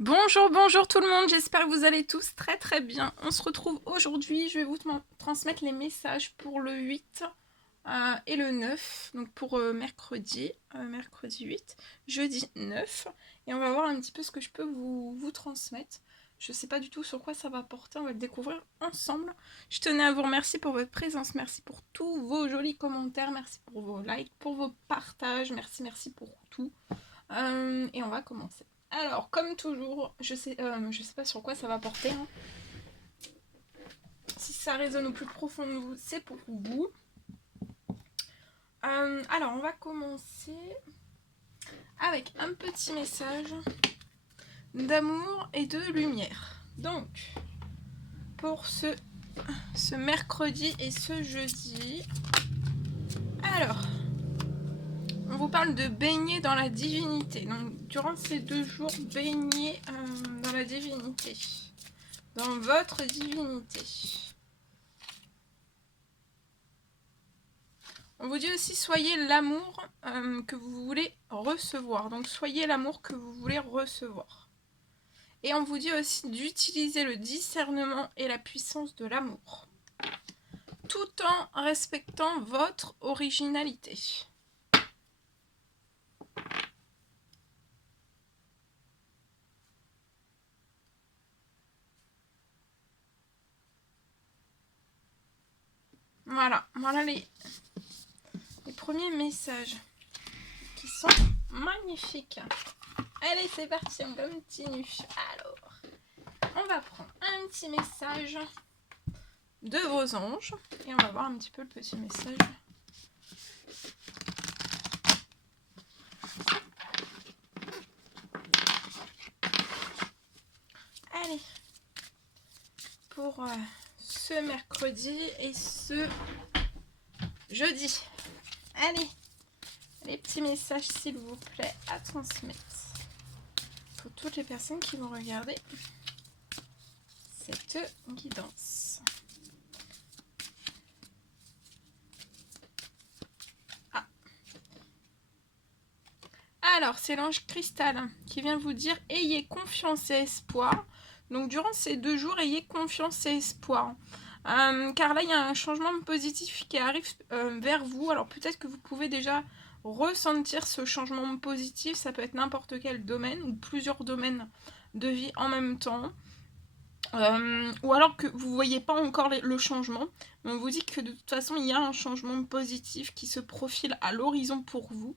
Bonjour, bonjour tout le monde, j'espère que vous allez tous très très bien. On se retrouve aujourd'hui, je vais vous transmettre les messages pour le 8 et le 9, donc pour mercredi 8, jeudi 9, et on va voir un petit peu ce que je peux vous transmettre. Je sais pas du tout sur quoi ça va porter, on va le découvrir ensemble. Je tenais à vous remercier pour votre présence, merci pour tous vos jolis commentaires, merci pour vos likes, pour vos partages, merci pour tout. Et on va commencer. Alors, comme toujours, je sais pas sur quoi ça va porter, hein. Si ça résonne au plus profond de vous, c'est pour vous. Alors, on va commencer avec un petit message d'amour et de lumière. Donc, pour ce mercredi et ce jeudi. Alors, on vous parle de baigner dans la divinité. Donc, durant ces 2 jours, baignez dans la divinité. Dans votre divinité. On vous dit aussi soyez l'amour que vous voulez recevoir. Donc soyez l'amour que vous voulez recevoir. Et on vous dit aussi d'utiliser le discernement et la puissance de l'amour. Tout en respectant votre originalité. Voilà les premiers messages qui sont magnifiques. Allez, c'est parti, on continue. Alors, on va prendre un petit message de vos anges et on va voir un petit peu le petit message. Allez, pour ce mercredi et ce jeudi. Allez, les petits messages s'il vous plaît à transmettre pour toutes les personnes qui vont regarder cette guidance. Alors, c'est l'ange Cristal qui vient vous dire « Ayez confiance et espoir ». Donc, durant ces 2 jours, ayez confiance et espoir. Car là, il y a un changement positif qui arrive vers vous. Alors, peut-être que vous pouvez déjà ressentir ce changement positif. Ça peut être n'importe quel domaine ou plusieurs domaines de vie en même temps. Ou alors que vous ne voyez pas encore le changement. On vous dit que de toute façon, il y a un changement positif qui se profile à l'horizon pour vous.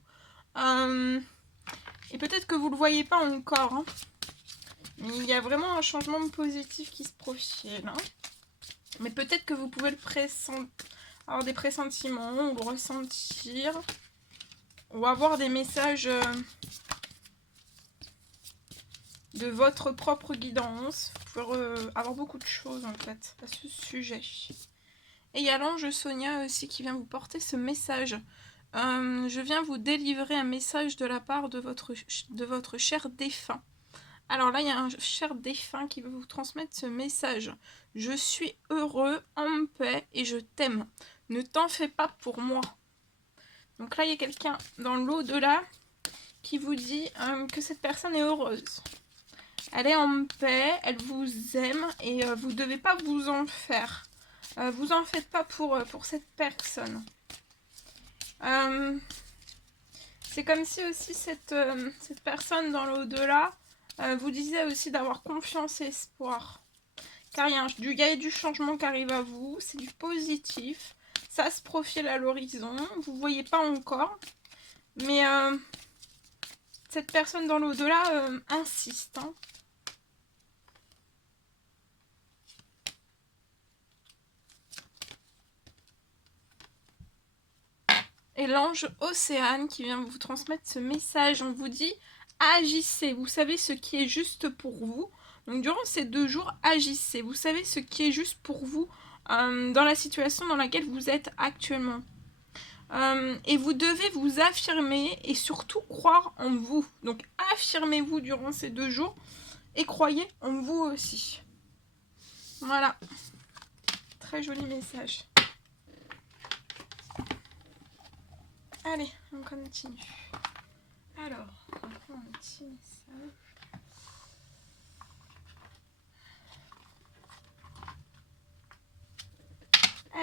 Et peut-être que vous ne le voyez pas encore, hein, mais il y a vraiment un changement positif qui se profile. Hein. Mais peut-être que vous pouvez avoir des pressentiments ou le ressentir, ou avoir des messages de votre propre guidance. Vous pouvez avoir beaucoup de choses en fait à ce sujet. Et il y a l'ange Sonia aussi qui vient vous porter ce message. Je viens vous délivrer un message de la part de votre cher défunt. Alors là, il y a un cher défunt qui veut vous transmettre ce message. Je suis heureux, en paix et je t'aime. Ne t'en fais pas pour moi. Donc là, il y a quelqu'un dans l'au-delà qui vous dit que cette personne est heureuse. Elle est en paix, elle vous aime et vous ne devez pas vous en faire. Vous en faites pas pour cette personne. C'est comme si aussi cette personne dans l'au-delà vous disait aussi d'avoir confiance et espoir. Car il y a du changement qui arrive à vous, c'est du positif, ça se profile à l'horizon, vous ne voyez pas encore, mais cette personne dans l'au-delà insiste. Hein. Et l'ange Océane qui vient vous transmettre ce message, on vous dit agissez, vous savez ce qui est juste pour vous. Donc durant ces 2 jours, agissez, vous savez ce qui est juste pour vous dans la situation dans laquelle vous êtes actuellement. Et vous devez vous affirmer et surtout croire en vous. Donc affirmez-vous durant ces 2 jours et croyez en vous aussi. Voilà. Très joli message. Allez, on continue. Alors, on va prendre un petit message.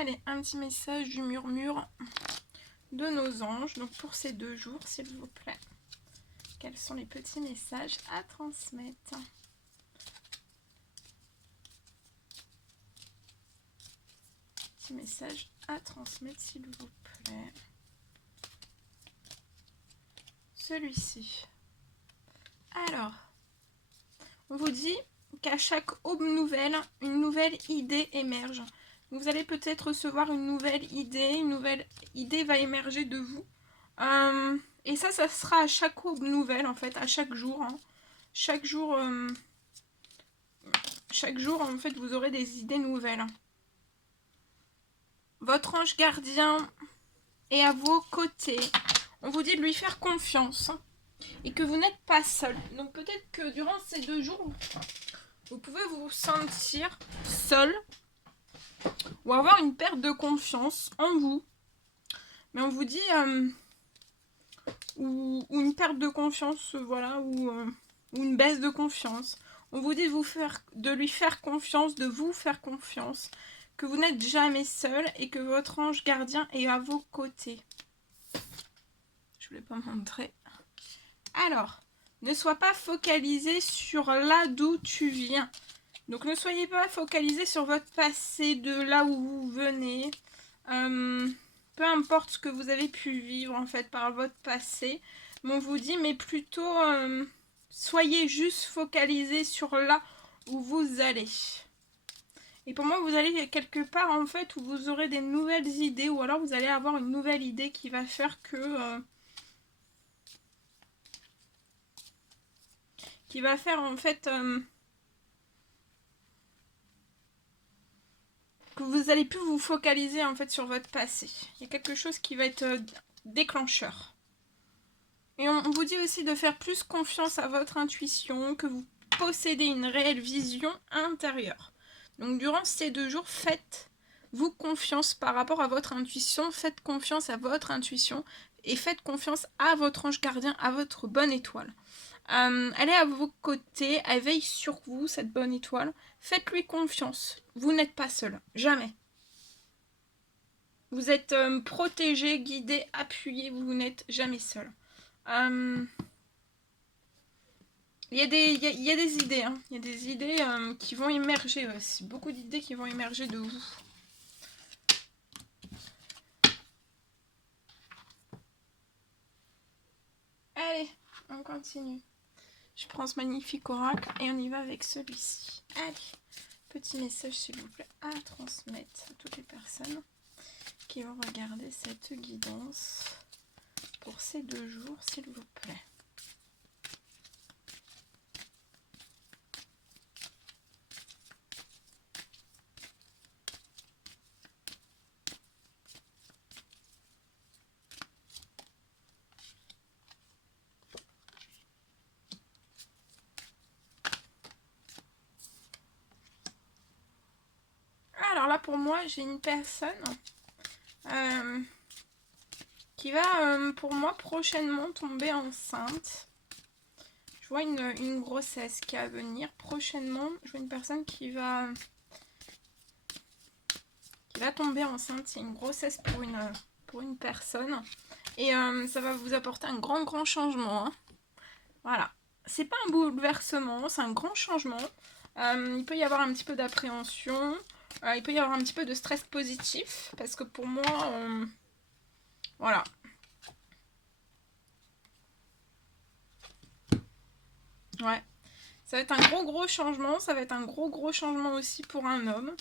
Allez, un petit message du murmure de nos anges. Donc pour ces 2 jours, s'il vous plaît. Quels sont les petits messages à transmettre? Petit message à transmettre, s'il vous plaît. Celui-ci. Alors, on vous dit qu'à chaque aube nouvelle, une nouvelle idée émerge. Vous allez peut-être recevoir une nouvelle idée va émerger de vous. Et ça sera à chaque aube nouvelle, en fait, à chaque jour. Hein. Chaque jour, en fait, vous aurez des idées nouvelles. Votre ange gardien est à vos côtés. On vous dit de lui faire confiance. Et que vous n'êtes pas seul. Donc peut-être que durant ces 2 jours, vous pouvez vous sentir seul. Ou avoir une perte de confiance en vous. Mais on vous dit... ou une perte de confiance, voilà, ou une baisse de confiance. On vous dit de lui faire confiance, de vous faire confiance, que vous n'êtes jamais seul et que votre ange gardien est à vos côtés. Je ne voulais pas montrer. Alors, ne sois pas focalisé sur là d'où tu viens. Donc ne soyez pas focalisé sur votre passé, de là où vous venez. Peu importe ce que vous avez pu vivre en fait par votre passé. Mais on vous dit, mais plutôt soyez juste focalisé sur là où vous allez. Et pour moi, vous allez quelque part en fait où vous aurez des nouvelles idées. Ou alors vous allez avoir une nouvelle idée qui va faire que... qui va faire en fait que vous allez plus vous focaliser en fait sur votre passé. Il y a quelque chose qui va être déclencheur. Et on vous dit aussi de faire plus confiance à votre intuition, que vous possédez une réelle vision intérieure. Donc durant ces 2 jours, faites-vous confiance par rapport à votre intuition, faites confiance à votre intuition et faites confiance à votre ange gardien, à votre bonne étoile. Elle est à vos côtés, elle veille sur vous, cette bonne étoile. Faites-lui confiance. Vous n'êtes pas seul, jamais. Vous êtes protégé, guidé, appuyé, vous n'êtes jamais seul. Il y a des idées, hein. Il y a des idées qui vont émerger aussi. Beaucoup d'idées qui vont émerger de vous. Allez, on continue. Je prends ce magnifique oracle et on y va avec celui-ci. Allez, petit message s'il vous plaît à transmettre à toutes les personnes qui vont regarder cette guidance pour ces 2 jours, s'il vous plaît. Alors là, pour moi, j'ai une personne qui va, pour moi, prochainement tomber enceinte. Je vois une grossesse qui est à venir prochainement. Je vois une personne qui va tomber enceinte. C'est une grossesse pour une personne. Et ça va vous apporter un grand changement. Hein. Voilà. C'est pas un bouleversement, c'est un grand changement. Il peut y avoir un petit peu d'appréhension. Il peut y avoir un petit peu de stress positif. Parce que pour moi, voilà. Ouais. Ça va être un gros changement. Ça va être un gros changement aussi pour un homme.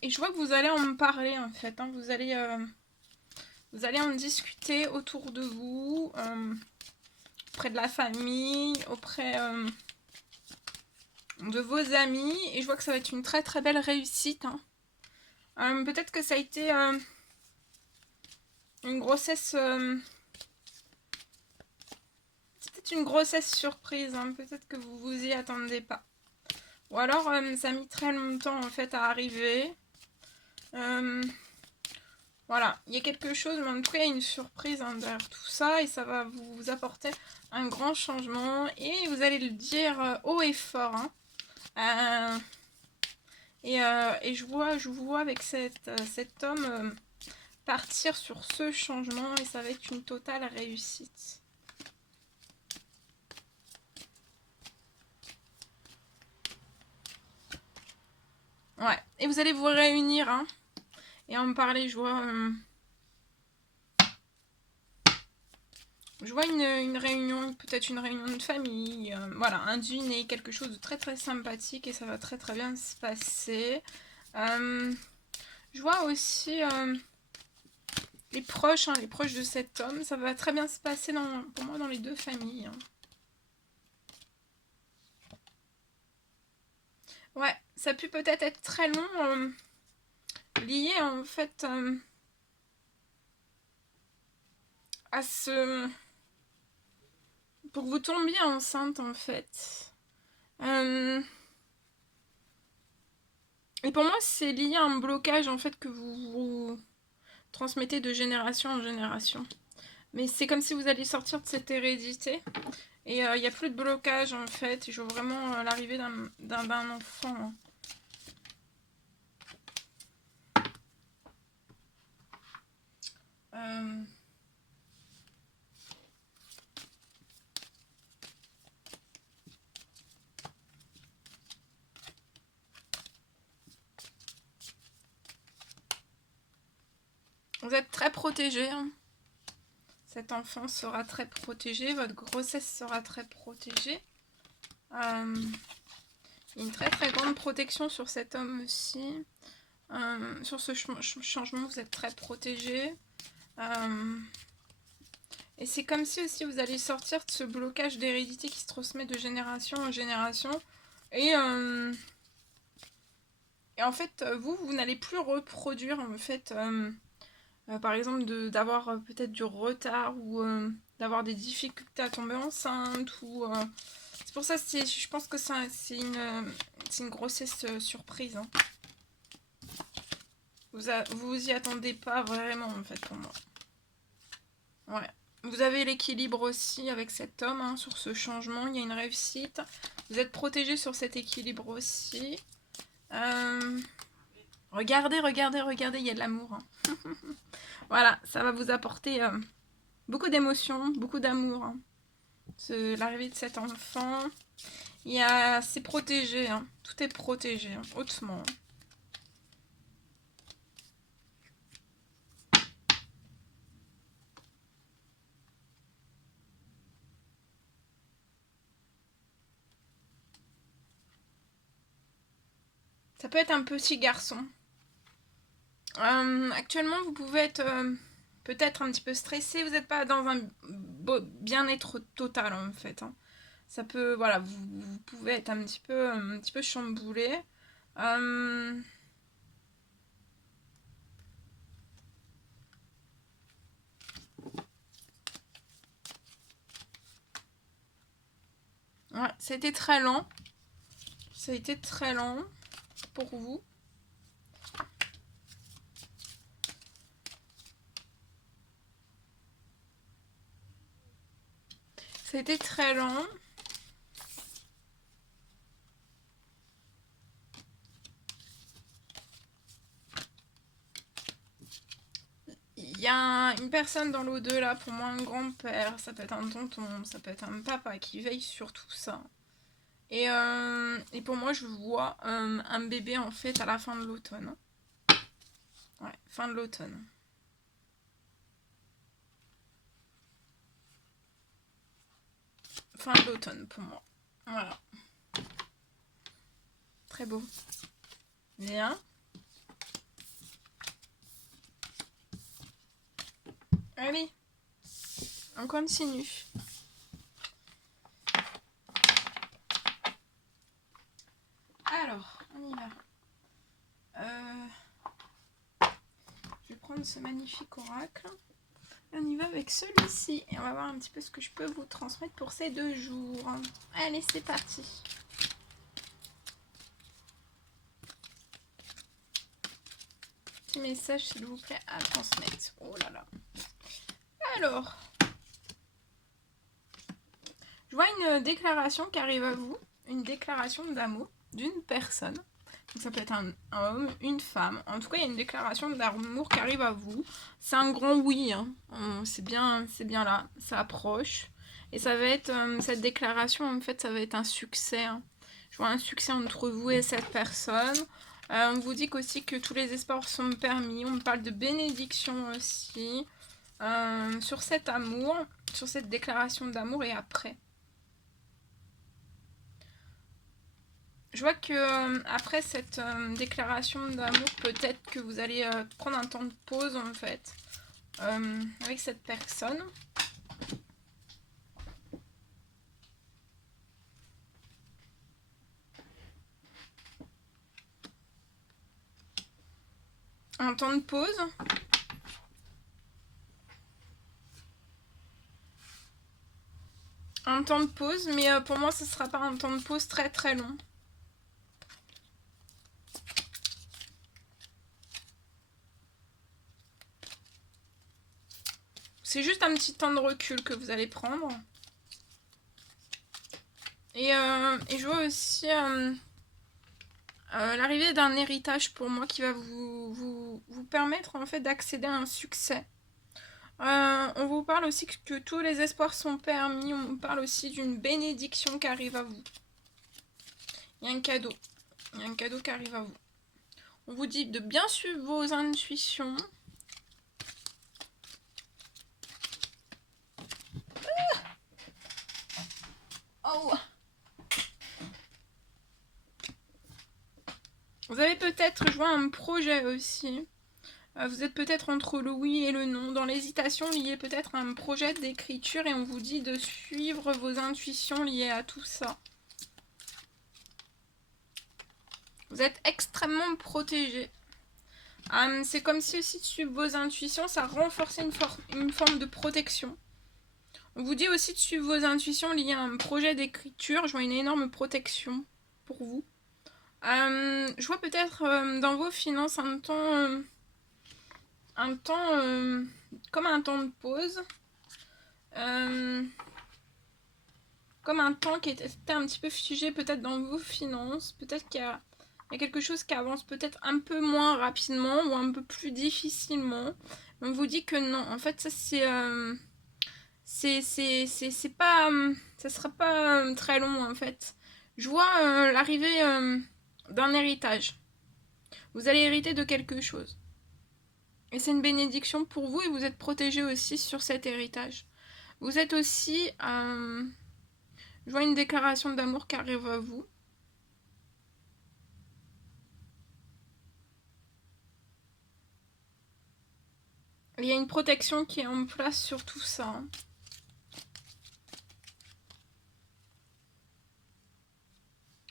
Et je vois que vous allez en parler en fait. Hein. Vous allez en discuter autour de vous. Auprès de la famille. Auprès de vos amis. Et je vois que ça va être une très belle réussite. Hein. Peut-être que ça a été une grossesse... c'est peut-être une grossesse surprise. Hein. Peut-être que vous vous y attendez pas. Ou alors ça a mis très longtemps en fait à arriver. Voilà, il y a quelque chose, mais en tout cas il y a une surprise hein, derrière tout ça. Et ça va vous apporter un grand changement. Et vous allez le dire haut et fort. Hein. Et je vous vois avec cet homme partir sur ce changement et ça va être une totale réussite. Ouais, et vous allez vous réunir hein, et en parler, je vois une réunion, peut-être une réunion de famille, voilà, un dîner, quelque chose de très très sympathique et ça va très très bien se passer. Je vois aussi les proches de cet homme, ça va très bien se passer pour moi dans les deux familles. Hein. Ouais, ça peut peut-être être très long, lié en fait à ce... Pour que vous tombiez enceinte en fait. Et pour moi c'est lié à un blocage en fait que vous transmettez de génération en génération. Mais c'est comme si vous alliez sortir de cette hérédité. Et il n'y a plus de blocage en fait. Je vois vraiment l'arrivée d'un enfant. Hein. Vous êtes très protégé. Hein. Cet enfant sera très protégé. Votre grossesse sera très protégée. Il y a une très très grande protection sur cet homme aussi. Sur ce changement, vous êtes très protégé. Et c'est comme si aussi vous allez sortir de ce blocage d'hérédité qui se transmet de génération en génération. Et en fait, vous n'allez plus reproduire en fait... par exemple, d'avoir peut-être du retard ou d'avoir des difficultés à tomber enceinte. Ou c'est pour ça que je pense que c'est une grossesse surprise. Hein. Vous y attendez pas vraiment en fait pour moi. Ouais. Vous avez l'équilibre aussi avec cet homme hein, sur ce changement. Il y a une réussite. Vous êtes protégé sur cet équilibre aussi. Regardez, il y a de l'amour. Hein. Voilà, ça va vous apporter beaucoup d'émotions, beaucoup d'amour. Hein. L'arrivée de cet enfant, c'est protégé, hein. Tout est protégé, hein, hautement. Ça peut être un petit garçon. Actuellement, vous pouvez être peut-être un petit peu stressé. Vous n'êtes pas dans un bien-être total en fait. Hein. Ça peut, voilà, vous pouvez être un petit peu chamboulé. Ouais, ça a été très lent. Ça a été très lent pour vous. Ça a été très lent. Il y a une personne dans l'au-delà, pour moi un grand-père, ça peut être un tonton, ça peut être un papa qui veille sur tout ça. Et pour moi je vois un bébé en fait à la fin de l'automne. Ouais, fin de l'automne. Fin de l'automne pour moi. Voilà. Très beau. Bien. Allez, on continue. Alors, on y va. Je vais prendre ce magnifique oracle. On y va avec celui-ci. Et on va voir un petit peu ce que je peux vous transmettre pour ces 2 jours. Allez, c'est parti. Petit message, s'il vous plaît, à transmettre. Oh là là. Alors, je vois une déclaration qui arrive à vous. Une déclaration d'amour d'une personne Ça peut être un homme, une femme. En tout cas, il y a une déclaration d'amour qui arrive à vous. C'est un grand oui. Hein. C'est bien là. Ça approche. Et ça va être, cette déclaration, en fait, ça va être un succès. Hein. Je vois un succès entre vous et cette personne. On vous dit aussi que tous les espoirs sont permis. On parle de bénédiction aussi. Sur cet amour, sur cette déclaration d'amour et après. Je vois que après cette déclaration d'amour, peut-être que vous allez prendre un temps de pause en fait avec cette personne. Un temps de pause. Un temps de pause, mais pour moi, ce ne sera pas un temps de pause très très long. C'est juste un petit temps de recul que vous allez prendre. Et je vois aussi l'arrivée d'un héritage pour moi qui va vous permettre en fait d'accéder à un succès. On vous parle aussi que tous les espoirs sont permis. On parle aussi d'une bénédiction qui arrive à vous. Il y a un cadeau. Il y a un cadeau qui arrive à vous. On vous dit de bien suivre vos intuitions. Oh. Vous avez peut-être, je vois, un projet aussi. Vous êtes peut-être entre le oui et le non, dans l'hésitation liée peut-être à un projet d'écriture et on vous dit de suivre vos intuitions liées à tout ça. Vous êtes extrêmement protégé. C'est comme si aussi de suivre vos intuitions, ça renforçait une forme de protection. On vous dit aussi de suivre vos intuitions liées à un projet d'écriture. Je vois une énorme protection pour vous. Je vois peut-être dans vos finances un temps comme un temps de pause. Comme un temps qui était un petit peu figé peut-être dans vos finances. Peut-être qu'il y a quelque chose qui avance peut-être un peu moins rapidement ou un peu plus difficilement. On vous dit que non. En fait, ça c'est pas... ça sera pas très long en fait. Je vois l'arrivée d'un héritage. Vous allez hériter de quelque chose. Et c'est une bénédiction pour vous et vous êtes protégé aussi sur cet héritage. Vous êtes aussi... je vois une déclaration d'amour qui arrive à vous. Il y a une protection qui est en place sur tout ça.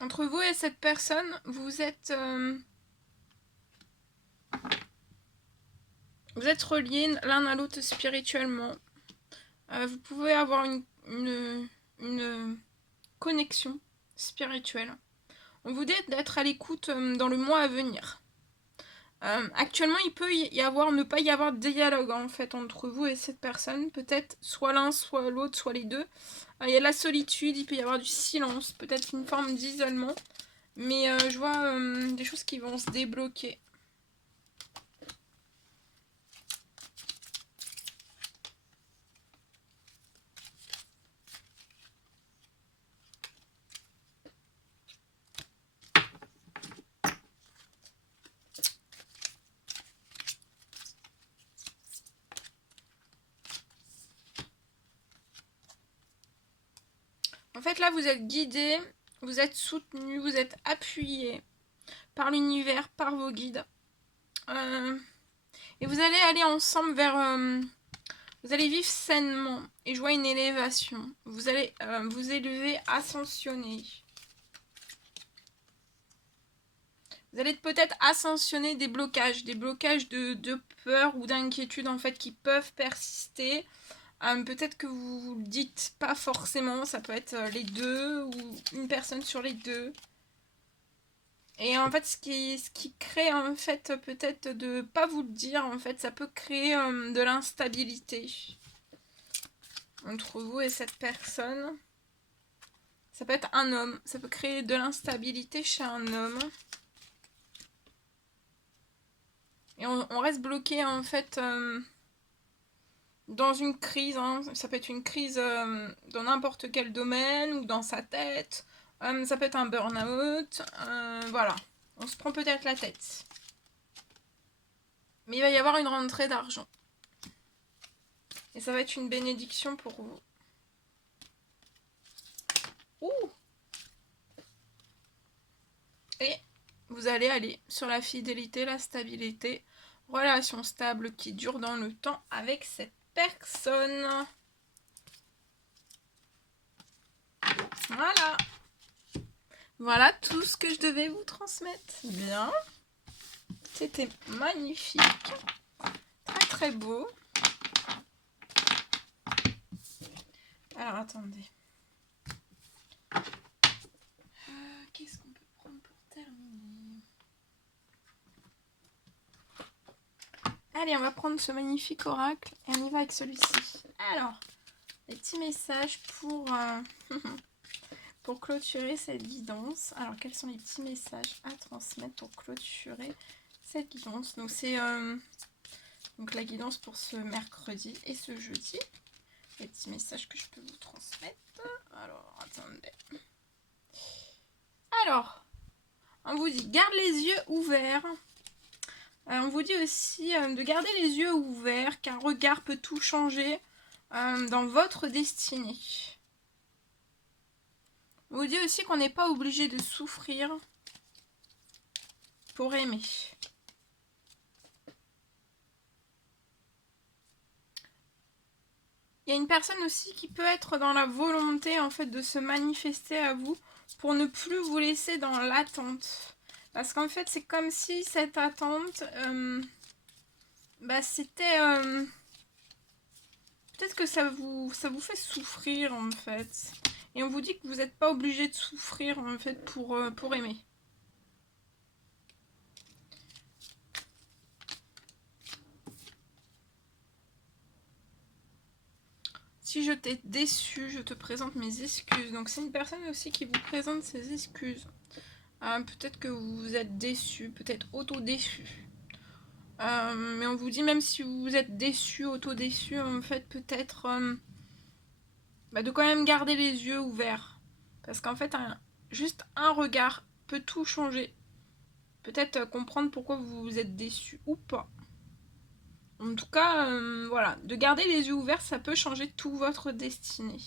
Entre vous et cette personne, vous êtes reliés l'un à l'autre spirituellement. Vous pouvez avoir une connexion spirituelle. On vous dit d'être à l'écoute dans le mois à venir. Actuellement, il peut ne pas y avoir de dialogue en fait entre vous et cette personne. Peut-être soit l'un, soit l'autre, soit les deux. Il y a la solitude, il peut y avoir du silence, peut-être une forme d'isolement. Mais je vois des choses qui vont se débloquer. En fait, là, vous êtes guidé, vous êtes soutenu, vous êtes appuyé par l'univers, par vos guides. Et vous allez aller ensemble vers... vous allez vivre sainement. Et je vois une élévation. Vous allez vous élever, ascensionner. Vous allez peut-être ascensionner des blocages de peur ou d'inquiétude en fait qui peuvent persister. Peut-être que vous le dites pas forcément, ça peut être les deux ou une personne sur les deux. Et en fait, ce qui crée en fait peut-être de pas vous le dire, en fait, ça peut créer de l'instabilité entre vous et cette personne. Ça peut être un homme, ça peut créer de l'instabilité chez un homme. Et on reste bloqué en fait dans une crise. Hein. Ça peut être une crise dans n'importe quel domaine ou dans sa tête. Ça peut être un burn-out. Voilà. On se prend peut-être la tête. Mais il va y avoir une rentrée d'argent. Et ça va être une bénédiction pour vous. Ouh! Et vous allez aller sur la fidélité, la stabilité. Relation stable qui dure dans le temps avec cette personne. Voilà. Voilà tout ce que je devais vous transmettre. Bien. C'était magnifique. Très très beau. Alors attendez. Qu'est-ce qu'on peut prendre pour terminer? Allez, on va prendre ce magnifique oracle et on y va avec celui-ci. Alors, les petits messages pour, pour clôturer cette guidance. Alors, quels sont les petits messages à transmettre pour clôturer cette guidance? Donc, c'est donc la guidance pour ce mercredi et ce jeudi. Les petits messages que je peux vous transmettre. Alors, attendez. Alors, on vous dit, garde les yeux ouverts. On vous dit aussi de garder les yeux ouverts, qu'un regard peut tout changer dans votre destinée. On vous dit aussi qu'on n'est pas obligé de souffrir pour aimer. Il y a une personne aussi qui peut être dans la volonté en fait de se manifester à vous pour ne plus vous laisser dans l'attente. Parce qu'en fait, c'est comme si cette attente, c'était... peut-être que ça vous fait souffrir, en fait. Et on vous dit que vous n'êtes pas obligé de souffrir, en fait, pour aimer. Si je t'ai déçu, je te présente mes excuses. Donc, c'est une personne aussi qui vous présente ses excuses. Peut-être que vous êtes déçu, peut-être auto-déçu. Mais on vous dit, même si vous êtes déçu, auto-déçu, en fait, peut-être de quand même garder les yeux ouverts. Parce qu'en fait, juste un regard peut tout changer. Peut-être comprendre pourquoi vous êtes déçu ou pas. En tout cas, voilà, de garder les yeux ouverts, ça peut changer tout votre destinée.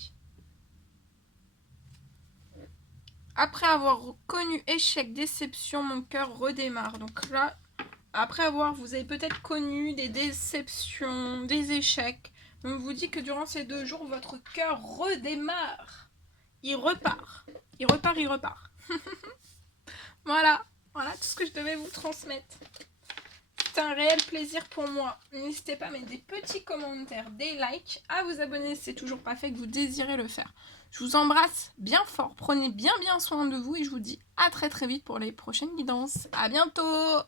Après avoir connu échec, déception, mon cœur redémarre. Donc là, après vous avez peut-être connu des déceptions, des échecs. On vous dit que durant ces 2 jours, votre cœur redémarre. Il repart. Il repart. Voilà tout ce que je devais vous transmettre. C'est un réel plaisir pour moi. N'hésitez pas à mettre des petits commentaires, des likes, à vous abonner si c'est toujours pas fait, que vous désirez le faire. Je vous embrasse bien fort, prenez bien soin de vous et je vous dis à très vite pour les prochaines guidances. À bientôt!